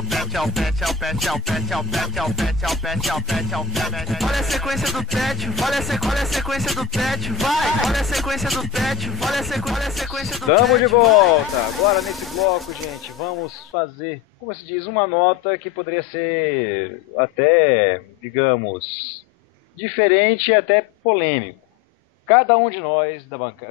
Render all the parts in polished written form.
Olha a sequência do pet, olha a sequência do pet, vai! Olha a sequência do pet, olha a sequência do pet. Estamos de volta! Agora nesse bloco, gente, vamos fazer, como se diz, uma nota que poderia ser até, digamos, diferente e até polêmico. Cada um de nós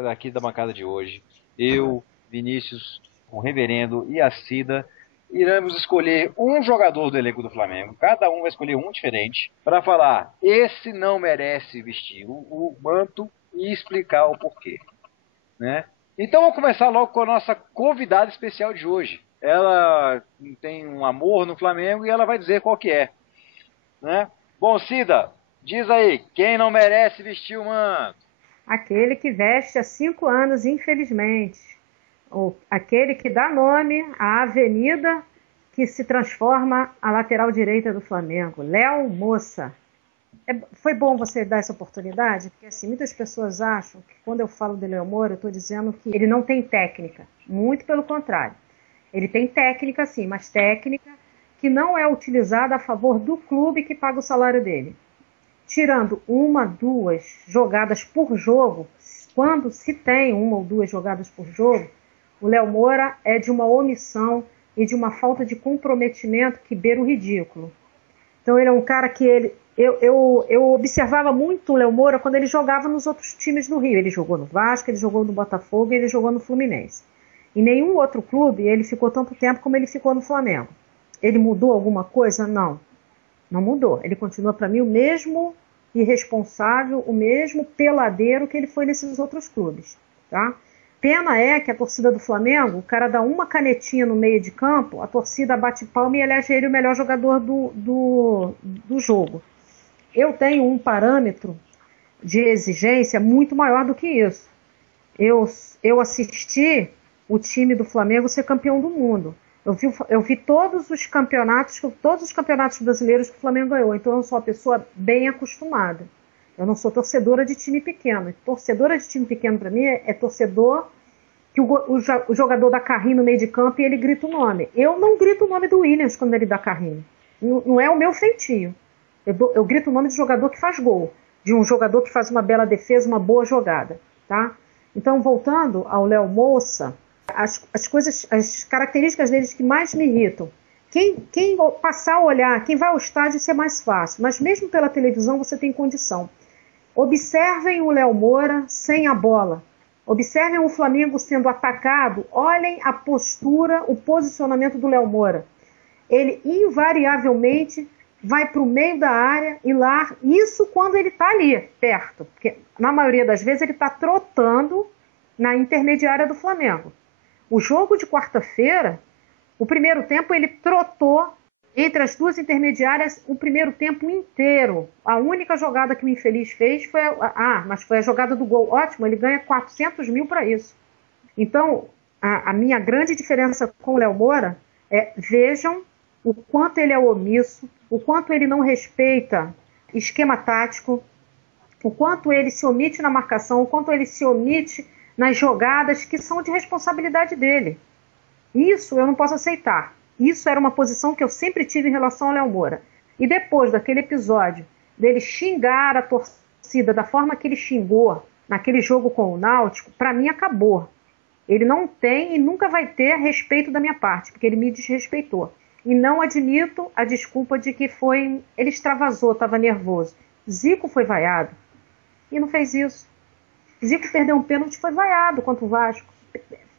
aqui da bancada de hoje, eu, Vinícius, o Reverendo e a Cida, iremos escolher um jogador do elenco do Flamengo. Cada um vai escolher um diferente para falar: esse não merece vestir o manto e explicar o porquê, né? Então vamos começar logo com a nossa convidada especial de hoje. Ela tem um amor no Flamengo e ela vai dizer qual que é, né? Bom, Cida, diz aí, quem não merece vestir o manto? Aquele que veste há 5 anos, infelizmente. Ou aquele que dá nome à avenida que se transforma a lateral direita do Flamengo, Léo Moça. Foi bom você dar essa oportunidade, porque assim, muitas pessoas acham que quando eu falo de Léo Moura, eu estou dizendo que ele não tem técnica. Muito pelo contrário. Ele tem técnica sim, mas técnica que não é utilizada a favor do clube que paga o salário dele. Tirando 1, 2 jogadas por jogo, quando se tem 1 ou 2 jogadas por jogo, o Léo Moura é de uma omissão e de uma falta de comprometimento que beira o ridículo. Então ele é um cara que eu observava muito o Léo Moura quando ele jogava nos outros times do Rio. Ele jogou no Vasco, ele jogou no Botafogo e ele jogou no Fluminense. Em nenhum outro clube ele ficou tanto tempo como ele ficou no Flamengo. Ele mudou alguma coisa? Não. Não mudou. Ele continua para mim o mesmo irresponsável, o mesmo peladeiro que ele foi nesses outros clubes, tá? Pena é que a torcida do Flamengo, o cara dá uma canetinha no meio de campo, a torcida bate palma e elege ele o melhor jogador do jogo. Eu tenho um parâmetro de exigência muito maior do que isso. Eu assisti o time do Flamengo ser campeão do mundo. Eu vi todos os campeonatos brasileiros que o Flamengo ganhou. Então eu sou uma pessoa bem acostumada. Eu não sou torcedora de time pequeno. Torcedora de time pequeno, para mim, é torcedor que o jogador dá carrinho no meio de campo e ele grita o nome. Eu não grito o nome do Williams quando ele dá carrinho. Não é o meu feitio. Eu grito o nome de jogador que faz gol, de um jogador que faz uma bela defesa, uma boa jogada. Tá? Então, voltando ao Léo Moça, as características deles que mais me irritam. Quem passar a olhar, quem vai ao estádio, isso é mais fácil. Mas mesmo pela televisão você tem condição. Observem o Léo Moura sem a bola. Observem o Flamengo sendo atacado. Olhem a postura, o posicionamento do Léo Moura. Ele invariavelmente vai para o meio da área e lá, isso quando ele está ali, perto. Porque na maioria das vezes ele está trotando na intermediária do Flamengo. O jogo de quarta-feira, o primeiro tempo ele trotou entre as duas intermediárias o primeiro tempo inteiro. A única jogada que o infeliz fez foi a jogada do gol. Ótimo, ele ganha 400 mil para isso. Então, a minha grande diferença com o Léo Moura é, vejam o quanto ele é omisso, o quanto ele não respeita esquema tático, o quanto ele se omite na marcação, o quanto ele se omite nas jogadas que são de responsabilidade dele. Isso eu não posso aceitar. Isso era uma posição que eu sempre tive em relação ao Léo Moura. E depois daquele episódio dele xingar a torcida da forma que ele xingou naquele jogo com o Náutico, para mim acabou. Ele não tem e nunca vai ter respeito da minha parte, porque ele me desrespeitou. E não admito a desculpa de que ele extravasou, estava nervoso. Zico foi vaiado e não fez isso. Zico perdeu um pênalti e foi vaiado contra o Vasco.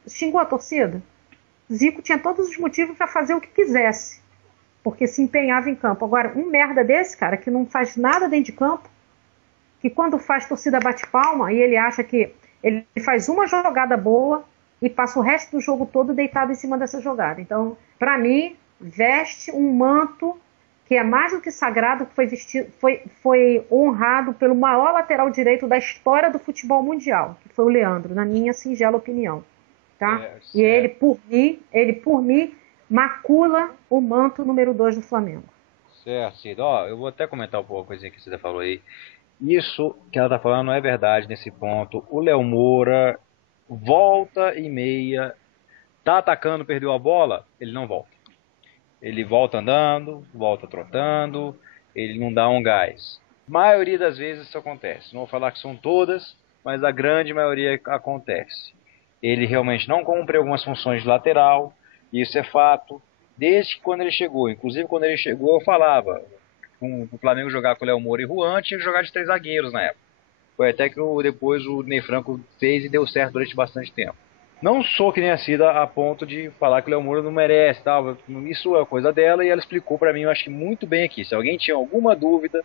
Xingou a torcida. Zico tinha todos os motivos para fazer o que quisesse, porque se empenhava em campo. Agora, um merda desse, cara, que não faz nada dentro de campo, que quando faz torcida bate palma e ele acha que ele faz uma jogada boa e passa o resto do jogo todo deitado em cima dessa jogada. Então, para mim, veste um manto que é mais do que sagrado, que foi honrado pelo maior lateral direito da história do futebol mundial, que foi o Leandro, na minha singela opinião. Tá? E ele por mim, macula o manto número 2 do Flamengo. Certo, Cida. Eu vou até comentar um pouco a coisinha que você falou aí. Isso que ela tá falando não é verdade nesse ponto. O Léo Moura volta e meia, tá atacando, perdeu a bola, ele não volta. Ele volta andando, volta trotando, ele não dá um gás. Maioria das vezes isso acontece. Não vou falar que são todas, mas a grande maioria acontece. Ele realmente não cumpre algumas funções de lateral, isso é fato. Desde que quando ele chegou, inclusive quando ele chegou eu falava, com o Flamengo jogar com o Léo Moura e Juan, tinha que jogar de 3 zagueiros na época. Foi até que depois o Ney Franco fez e deu certo durante bastante tempo. Não sou que nem a Cida a ponto de falar que o Léo Moura não merece, tal. Isso é coisa dela e ela explicou pra mim, eu acho que muito bem aqui. Se alguém tinha alguma dúvida,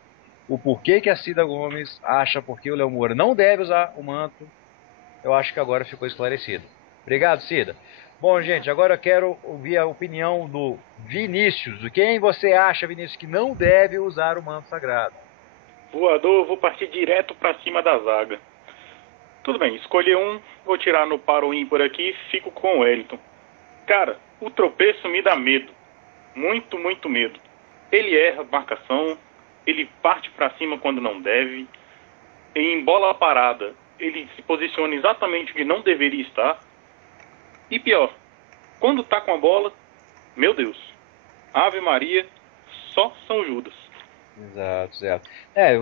o porquê que a Cida Gomes acha porque o Léo Moura não deve usar o manto, eu acho que agora ficou esclarecido. Obrigado, Cida. Bom, gente, agora eu quero ouvir a opinião do Vinícius. Quem você acha, Vinícius, que não deve usar o manto sagrado? Voador, eu vou partir direto pra cima da zaga. Tudo bem, escolhi um, vou tirar no par ou ímpar aqui e fico com o Wellington. Cara, o tropeço me dá medo. Muito, muito medo. Ele erra a marcação, ele parte pra cima quando não deve. E em bola parada, ele se posiciona exatamente onde não deveria estar. E pior, quando tá com a bola, meu Deus, Ave Maria, só São Judas. Exato, certo.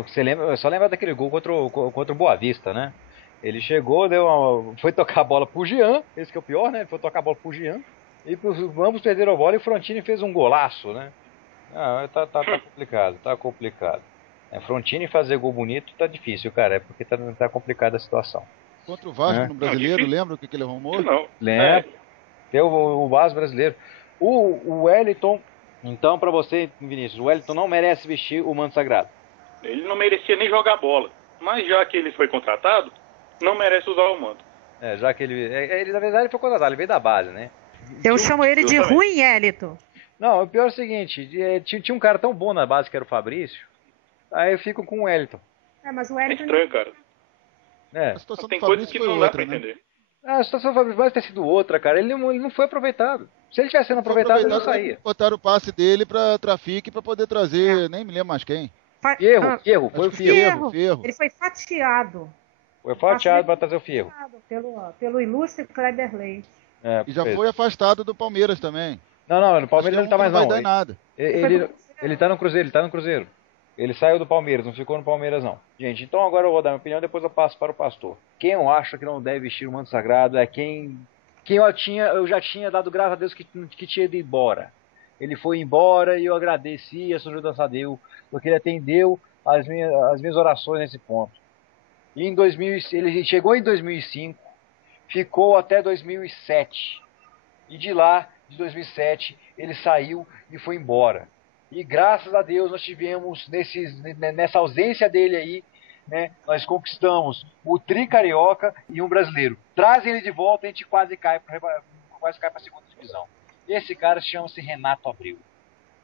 Você lembra, só lembra daquele gol contra o Boa Vista, né? Ele chegou, foi tocar a bola pro Jean, esse que é o pior, né? Ele foi tocar a bola pro Jean, e ambos perderam a bola e o Frontini fez um golaço, né? Tá complicado, tá complicado. Frontini fazer gol bonito tá difícil, cara, é porque tá complicada a situação. Contra o Vasco no Brasileiro, lembra o que ele arrumou? Não. Lembra? Deu o Vasco brasileiro. O Wellington, então pra você, Vinícius, o Wellington não merece vestir o manto sagrado. Ele não merecia nem jogar bola, mas já que ele foi contratado, não merece usar o manto. Já que ele na verdade foi contratado, ele veio da base, né? Eu chamo ele de ruim, Elito. Não, o pior é o seguinte, tinha um cara tão bom na base que era o Fabrício, aí eu fico com o Wellington. Mas o É Elito... estranho, cara. A situação Tem do coisas Fabrício que foi não dá outra, pra né? entender. A situação do Fabrício vai ter sido outra, cara. Ele não foi aproveitado. Se ele tivesse sendo aproveitado, ele não saía. Botaram o passe dele pra Trafic pra poder trazer, nem me lembro mais quem. Fierro, foi o Fierro. Fierro. Ele foi fatiado. Foi fatiado pra trazer o Fierro. Pelo ilustre Kleber Leite. E já foi afastado do Palmeiras também. Não, no Palmeiras ele não tá mais não. Não vai dar em nada. Ele tá no Cruzeiro, Ele saiu do Palmeiras, não ficou no Palmeiras não. Gente, então agora eu vou dar minha opinião, depois eu passo para o pastor. Quem eu acho que não deve vestir o manto sagrado é quem eu já tinha dado graças a Deus que tinha ido embora. Ele foi embora e eu agradeci a São Judas Tadeu, porque ele atendeu as minhas orações nesse ponto. E ele chegou em 2005, ficou até 2007. E de lá, de 2007, ele saiu e foi embora. E graças a Deus nós tivemos, nessa ausência dele aí, né, nós conquistamos o tri carioca e um brasileiro. Trazem ele de volta, a gente quase cai para a segunda divisão. Esse cara chama-se Renato Abreu.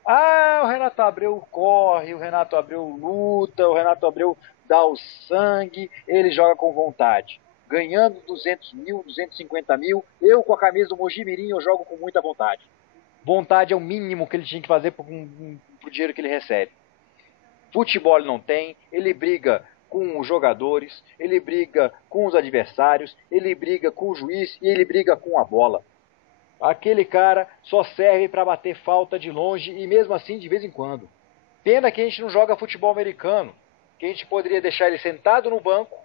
O Renato Abreu corre, o Renato Abreu luta, o Renato Abreu dá o sangue, ele joga com vontade. Ganhando 200 mil, 250 mil, eu com a camisa do Mojimirim eu jogo com muita vontade. Vontade é o mínimo que ele tinha que fazer pro dinheiro que ele recebe. Futebol ele não tem, ele briga com os jogadores, ele briga com os adversários, ele briga com o juiz e ele briga com a bola. Aquele cara só serve para bater falta de longe e mesmo assim de vez em quando. Pena que a gente não joga futebol americano, que a gente poderia deixar ele sentado no banco,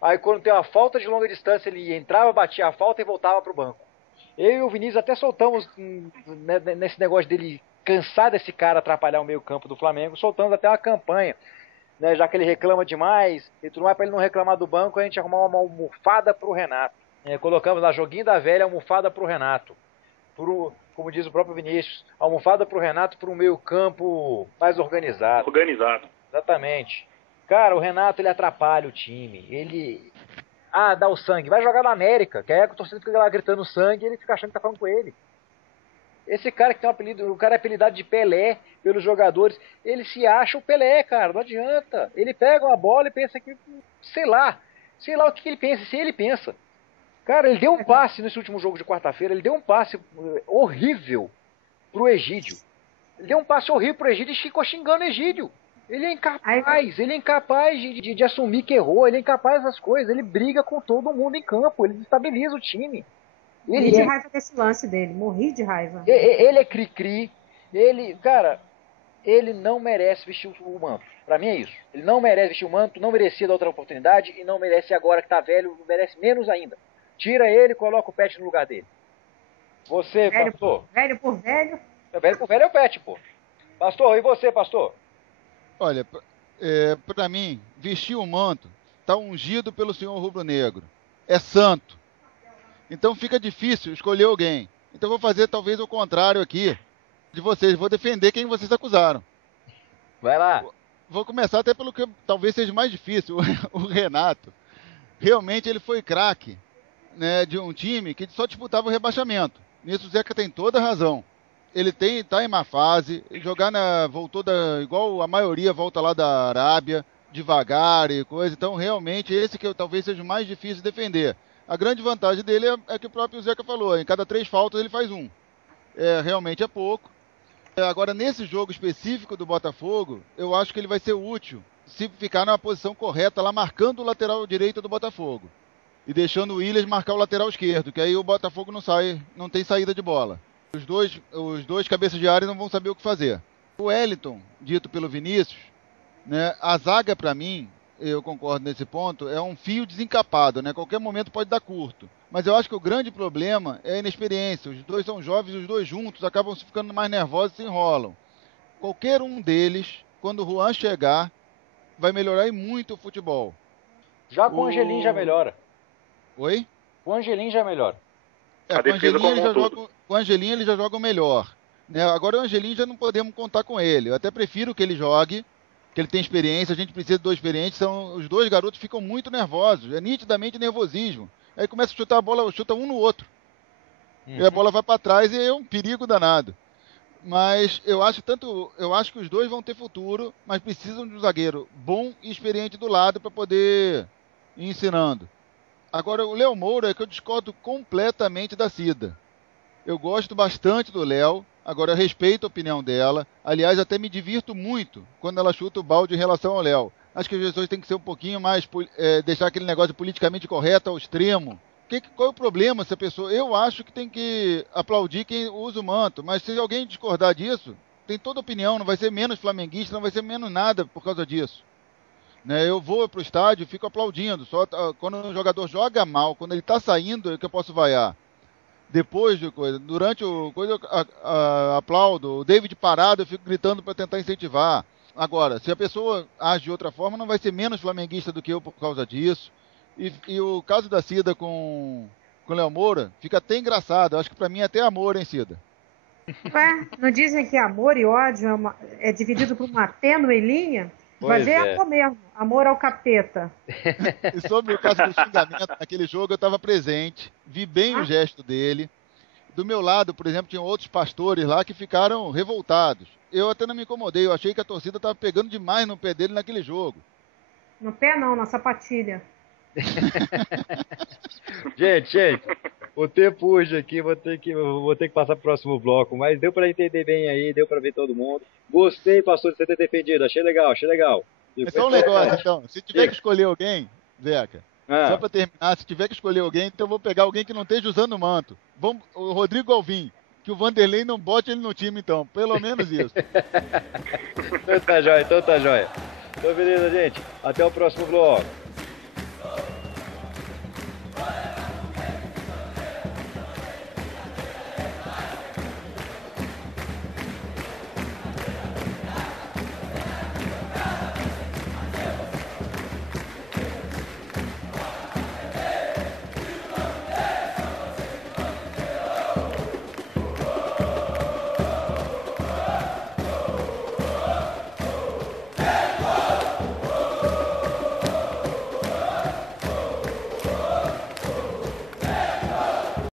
aí quando tem uma falta de longa distância ele entrava, batia a falta e voltava pro banco. Eu e o Vinícius até soltamos nesse negócio dele cansar desse cara atrapalhar o meio campo do Flamengo, soltamos até uma campanha, né, já que ele reclama demais e tudo mais, para ele não reclamar do banco, a gente arrumar uma almofada pro Renato. Colocamos lá, joguinho da velha, almofada pro Renato. Como diz o próprio Vinícius, almofada pro Renato para um meio campo mais organizado. Exatamente. Cara, o Renato ele atrapalha o time, ele... dá o sangue, vai jogar na América, que aí a torcida fica lá gritando sangue e ele fica achando que tá falando com ele. Esse cara que tem um apelido, o cara é apelidado de Pelé pelos jogadores, ele se acha o Pelé, cara, não adianta. Ele pega uma bola e pensa que, sei lá o que ele pensa, se ele pensa. Cara, ele deu um passe nesse último jogo de quarta-feira, ele deu um passe horrível pro Egídio. Ele deu um passe horrível pro Egídio e ficou xingando o Egídio. Ele é incapaz de assumir que errou, ele é incapaz dessas coisas, ele briga com todo mundo em campo, ele destabiliza o time. Morri de raiva desse lance dele, morri de raiva. Ele é cri-cri, Ele não merece vestir o manto. Pra mim é isso. Ele não merece vestir o manto, não merecia da outra oportunidade e não merece agora que tá velho, merece menos ainda. Tira ele e coloca o Pet no lugar dele. Você, pastor? Velho por velho? Velho por velho é o Pet, pô. Pastor, e você, pastor? Olha, pra mim, vestir o manto tá ungido pelo Senhor rubro-negro. É santo. Então fica difícil escolher alguém. Então vou fazer talvez o contrário aqui de vocês. Vou defender quem vocês acusaram. Vai lá. Vou começar até pelo que talvez seja mais difícil. O Renato. Realmente ele foi craque, né, de um time que só disputava o rebaixamento. Nisso o Zeca tem toda a razão. Ele tá em má fase, igual a maioria volta lá da Arábia, devagar e coisa. Então realmente esse que talvez seja o mais difícil de defender. A grande vantagem dele é que o próprio Zeca falou, em cada 3 faltas ele faz 1. Realmente é pouco. Agora, nesse jogo específico do Botafogo, eu acho que ele vai ser útil se ficar na posição correta, lá marcando o lateral direito do Botafogo. E deixando o Williams marcar o lateral esquerdo, que aí o Botafogo não tem saída de bola. Os dois cabeças de área não vão saber o que fazer. O Wellington, dito pelo Vinícius, né, a zaga para mim, eu concordo nesse ponto, é um fio desencapado, né? Qualquer momento pode dar curto. Mas eu acho que o grande problema é a inexperiência. Os dois são jovens, os dois juntos acabam ficando mais nervosos e se enrolam. Qualquer um deles, quando o Juan chegar, vai melhorar e muito o futebol. Já com o Angelim já melhora. Oi? Com o Angelim já melhora. Com o Angelim ele já joga melhor. Né? Agora o Angelim já não podemos contar com ele. Eu até prefiro que ele jogue, que ele tem experiência, a gente precisa de 2 experientes. Os 2 garotos ficam muito nervosos. É nitidamente nervosismo. Aí começa a chutar a bola, chuta um no outro. E a bola vai para trás e é um perigo danado. Mas eu acho que os 2 vão ter futuro, mas precisam de um zagueiro bom e experiente do lado para poder ir ensinando. Agora, o Léo Moura é que eu discordo completamente da Cida. Eu gosto bastante do Léo, agora eu respeito a opinião dela. Aliás, até me divirto muito quando ela chuta o balde em relação ao Léo. Acho que as pessoas têm que ser um pouquinho mais, deixar aquele negócio politicamente correto ao extremo. Qual é o problema se a pessoa... Eu acho que tem que aplaudir quem usa o manto, mas se alguém discordar disso, tem toda opinião, não vai ser menos flamenguista, não vai ser menos nada por causa disso. Né? Eu vou pro estádio e fico aplaudindo, só quando o jogador joga mal, quando ele tá saindo, é que eu posso vaiar. Depois de coisa, durante o coisa eu aplaudo, o David parado eu fico gritando para tentar incentivar. Agora, se a pessoa age de outra forma, não vai ser menos flamenguista do que eu por causa disso. E o caso da Cida com o Léo Moura fica até engraçado. Acho que pra mim é até amor, hein, Cida? Ué, não dizem que amor e ódio é dividido por uma tênue linha? Mas é amor mesmo, amor ao capeta. E sobre o caso do xingamento, naquele jogo eu estava presente, vi bem o gesto dele. Do meu lado, por exemplo, tinham outros pastores lá que ficaram revoltados. Eu até não me incomodei, eu achei que a torcida estava pegando demais no pé dele naquele jogo. No pé não, na sapatilha. Gente, o tempo hoje aqui, vou ter que passar pro próximo bloco, mas deu para entender bem aí, deu para ver todo mundo. Gostei, pastor, de você ter defendido, achei legal. É só um negócio, então, se tiver que escolher alguém, Zeca, só para terminar, se tiver que escolher alguém, então eu vou pegar alguém que não esteja usando o manto. O Rodrigo Alvim, que o Vanderlei não bote ele no time, então, pelo menos isso. Então tá jóia. Então beleza, gente, até o próximo bloco.